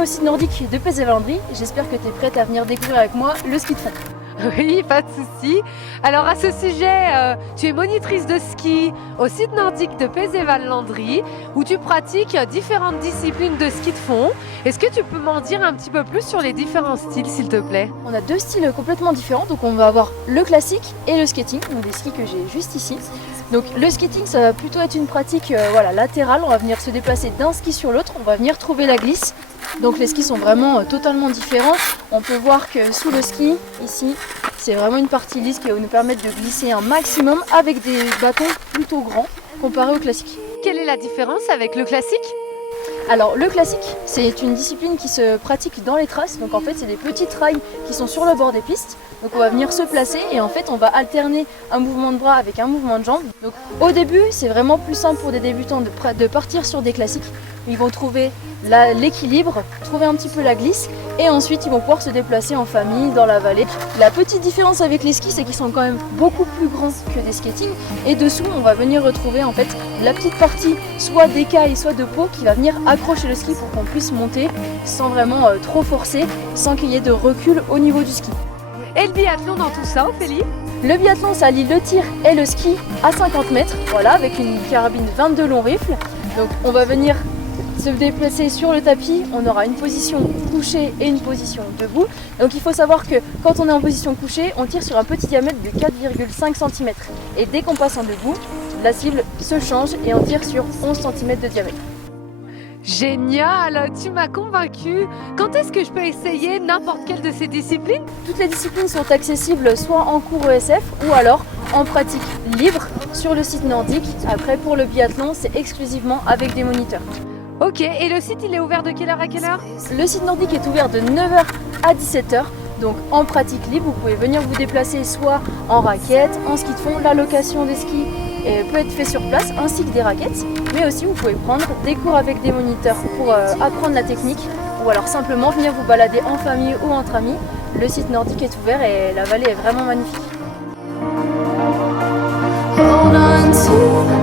au site nordique de Pézévalandry. J'espère que tu es prête à venir découvrir avec moi le ski de fond. Oui, pas de souci. Alors à ce sujet, tu es monitrice de ski au site nordique de Pézévalandry où tu pratiques différentes disciplines de ski de fond. Est-ce que tu peux m'en dire un petit peu plus sur les différents styles, s'il te plaît? On a deux styles complètement différents, donc on va avoir le classique et le skating, donc des skis que j'ai juste ici. Donc le skating, ça va plutôt être une pratique latérale, on va venir se déplacer d'un ski sur l'autre, on va venir trouver la glisse. Donc les skis sont vraiment totalement différents. On peut voir que sous le ski, ici, c'est vraiment une partie lisse qui va nous permettre de glisser un maximum avec des bâtons plutôt grands comparé au classique. Quelle est la différence avec le classique? Alors le classique, c'est une discipline qui se pratique dans les traces, donc en fait c'est des petites rails qui sont sur le bord des pistes. Donc on va venir se placer et en fait on va alterner un mouvement de bras avec un mouvement de jambe. Donc au début c'est vraiment plus simple pour des débutants de partir sur des classiques. Ils vont trouver l'équilibre, trouver un petit peu la glisse et ensuite ils vont pouvoir se déplacer en famille dans la vallée. La petite différence avec les skis c'est qu'ils sont quand même beaucoup plus grands que des skatings et dessous on va venir retrouver en fait la petite partie soit d'écaille soit de peau qui va venir accrocher le ski pour qu'on puisse monter sans vraiment trop forcer, sans qu'il y ait de recul au niveau du ski. Et le biathlon dans tout ça, Ophélie? Le biathlon, ça allie le tir et le ski à 50 mètres, voilà, avec une carabine 22 long rifle. Donc on va venir se déplacer sur le tapis, on aura une position couchée et une position debout. Donc il faut savoir que quand on est en position couchée, on tire sur un petit diamètre de 4,5 cm. Et dès qu'on passe en debout, la cible se change et on tire sur 11 cm de diamètre. Génial, tu m'as convaincue. Quand est-ce que je peux essayer n'importe quelle de ces disciplines? Toutes les disciplines sont accessibles soit en cours ESF ou alors en pratique libre sur le site nordique. Après pour le biathlon, c'est exclusivement avec des moniteurs. Ok, et le site il est ouvert de quelle heure à quelle heure? Le site nordique est ouvert de 9h à 17h. Donc en pratique libre, vous pouvez venir vous déplacer soit en raquette, en ski de fond, la location des skis peut être fait sur place ainsi que des raquettes, mais aussi vous pouvez prendre des cours avec des moniteurs pour apprendre la technique ou alors simplement venir vous balader en famille ou entre amis. Le site nordique est ouvert et la vallée est vraiment magnifique. Hold on to